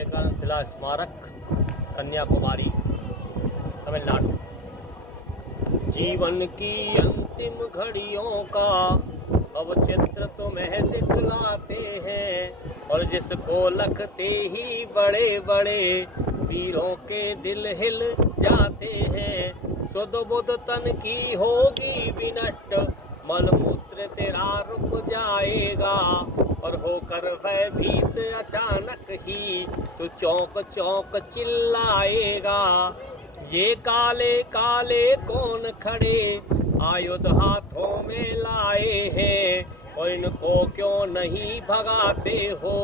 विवेकानंद शिला स्मारक, कन्याकुमारी, तमिलनाडु। जीवन की अंतिम घड़ियों का अब चित्र तुम्हें दिखलाते हैं, और जिसको लगते ही बड़े बड़े वीरों के दिल हिल जाते हैं। सुध बुध तन की होगी विनष्ट, मलमूत्र तेरा रुक जाएगा, और होकर भयभीत अचानक ही तू चौंक चौंक चिल्लाएगा। ये काले काले कौन खड़े आयुध हाथों में लाए हैं, और इनको क्यों नहीं भगाते हो,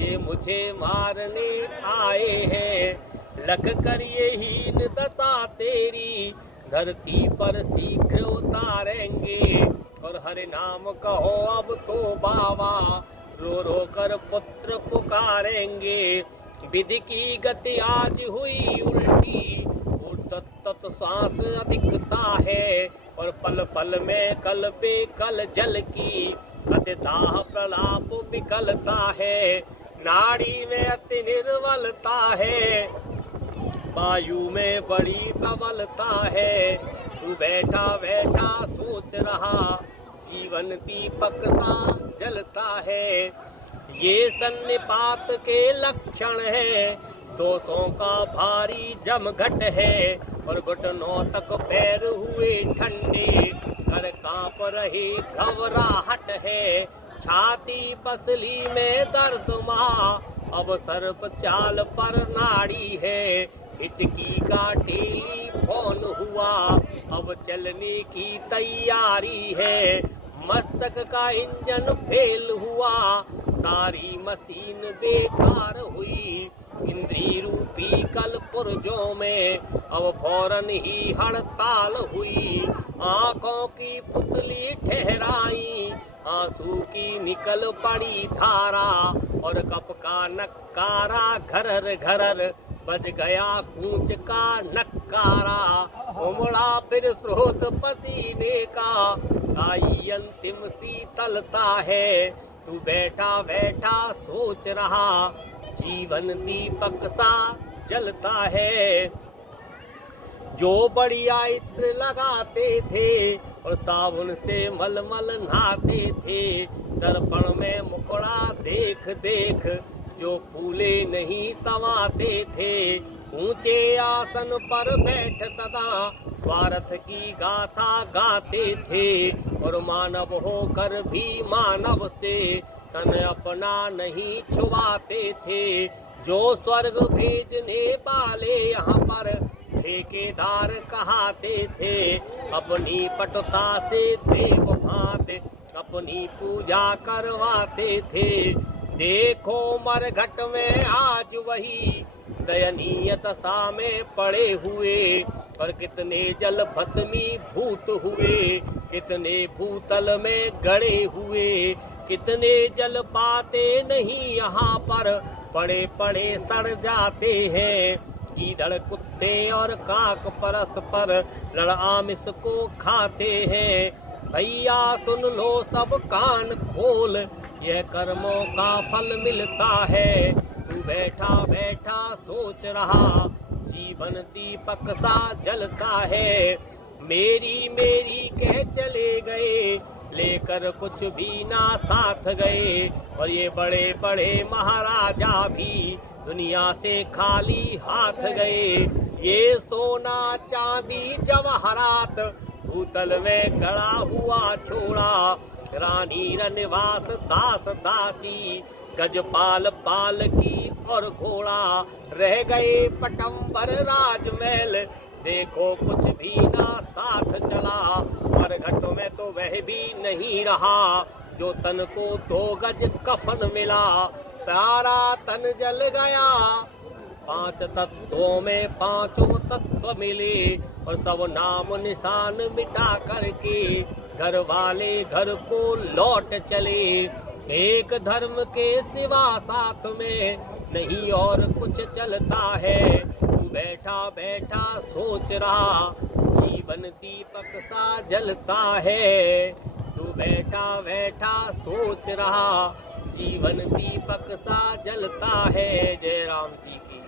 ये मुझे मारने आए हैं। लग कर ये हीन दशा तेरी धरती पर शीघ्र उतारेंगे, और हरि नाम कहो अब तो बाबा, रो रो कर पुत्र पुकारेंगे। विधि की गति आज हुई उल्टी, तत्त सांस अधिकता है, और पल पल में कल पे कल जल की अतिदाह प्रलाप विकलता है। नाड़ी में अति निर्बलता है, वायु में बड़ी प्रबलता है। तू बैठा बैठा सोच रहा, जीवन दीपक सा जलता है। ये सन्निपात के लक्षण है, दोषों का भारी जमघट है, और घुटनों तक पैर हुए ठंडे, कर कांप रही घबराहट है। छाती पसली में दर्द माँ, अब सर्प चाल पर नाड़ी है। हिचकी का टेलीफोन हुआ, अब चलने की तैयारी है। मस्तक का इंजन फेल हुआ, सारी मशीन बेकार हुई। इंद्री रूपी कल पुर्जों में अब फौरन ही हड़ताल हुई। आंखों की पुतली ठहराई, आंसू की निकल पड़ी धारा, और कप का नक्कारा घरर घरर बज गया कूंच का नक्कारा। उमड़ा फिर स्रोत पसीने का, आई अंतिम शीतलता है। तू बैठा बैठा सोच रहा, जीवन दीपक सा जलता है। जो बढ़िया इत्र लगाते थे, और साबुन से मलमल नहाते थे, दर्पण में मुखड़ा देख देख जो फूले नहीं समाते थे। ऊंचे आसन पर बैठ सदा स्वार्थ की गाथा गाते थे, और मानव होकर भी मानव से तन अपना नहीं छुआते थे। जो स्वर्ग भेजने वाले यहाँ पर ठेकेदार कहाते थे, अपनी पटुता से देव भांत अपनी पूजा करवाते थे। देखो मरघट में आज वही दयनीय दशा में पड़े हुए, और कितने जल भस्मी भूत हुए, कितने भूतल में गड़े हुए। कितने जल पाते नहीं यहाँ पर, पड़े पड़े सड़ जाते हैं। गीदड़ कुत्ते और काक परस्पर लड़ आमिष को खाते हैं। भैया सुन लो सब कान खोल, यह कर्मों का फल मिलता है। तू बैठा बैठा सोच रहा, जीवन दीपक सा जलता है। मेरी मेरी कह चले गए, लेकर कुछ भी ना साथ गए, और ये बड़े बड़े महाराजा भी दुनिया से खाली हाथ गए। ये सोना चांदी जवाहरात भूतल में गड़ा हुआ छोड़ा, रानी रनिवास दास दासी गजपाल पाल की और घोड़ा। रह गए पटंबर राजमहल, देखो कुछ भी ना साथ चला। मरघट में तो वह भी नहीं रहा, जो तन को 2 गज कफन मिला। सारा तन जल गया, 5 तत्वों में 5 तत्व मिले, और सब नाम निशान मिटा करके घर वाले घर को लौट चले। एक धर्म के सिवा साथ में नहीं और कुछ चलता है। तू बैठा बैठा सोच रहा, जीवन दीपक सा जलता है। तू बैठा बैठा सोच रहा, जीवन दीपक सा जलता है। जय राम जी की।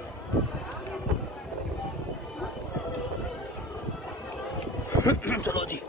चलो जी।